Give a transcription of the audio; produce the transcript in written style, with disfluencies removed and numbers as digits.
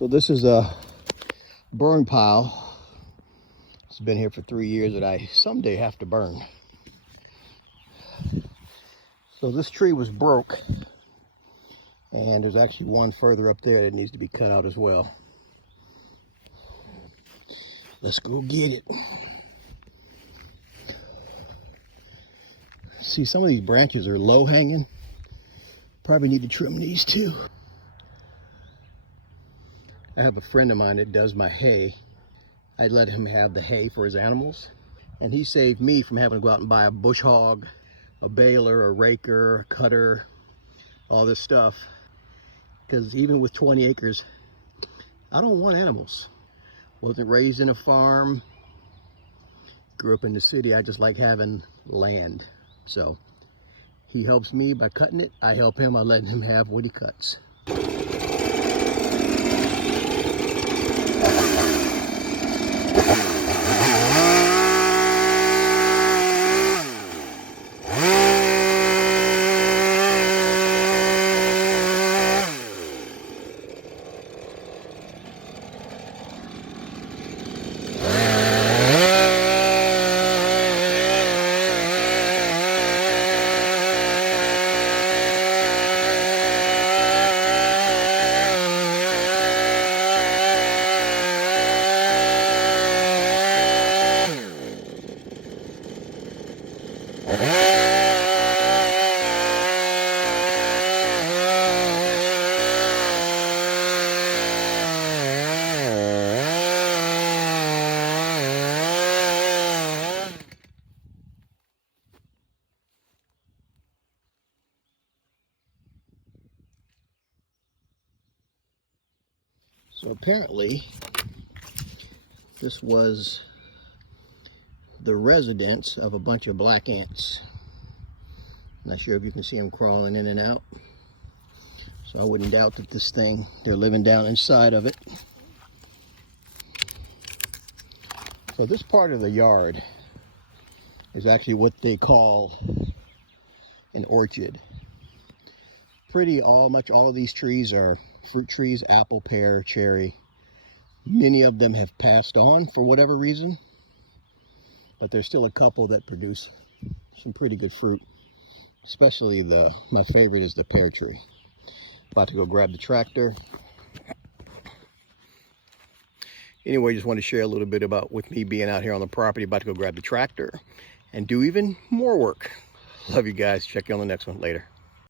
So this is a burn pile. It's been here for 3 years that I someday have to burn. So this tree was broke, and there's actually one further up there that needs to be cut out as well. Let's go get it. See, some of these branches are low hanging. Probably need to trim these too. I have a friend of mine that does my hay. I let him have the hay for his animals, and he saved me from having to go out and buy a bush hog, a baler, a raker, a cutter, all this stuff. Because even with 20 acres, I don't want animals. Wasn't raised in a farm, grew up in the city. I just like having land. So he helps me by cutting it. I help him by letting him have what he cuts. So apparently, this was the residence of a bunch of black ants. Not sure if you can see them crawling in and out. So I wouldn't doubt that this thing, they're living down inside of it. So this part of the yard is actually what they call an orchard. Much all of these trees are fruit trees, apple, pear, cherry. Many of them have passed on for whatever reason, but there's still a couple that produce some pretty good fruit. Especially my favorite is the pear tree. About to go grab the tractor. Anyway, just want to share a little bit about with me being out here on the property, about to go grab the tractor and do even more work. Love you guys. Check you on the next one later.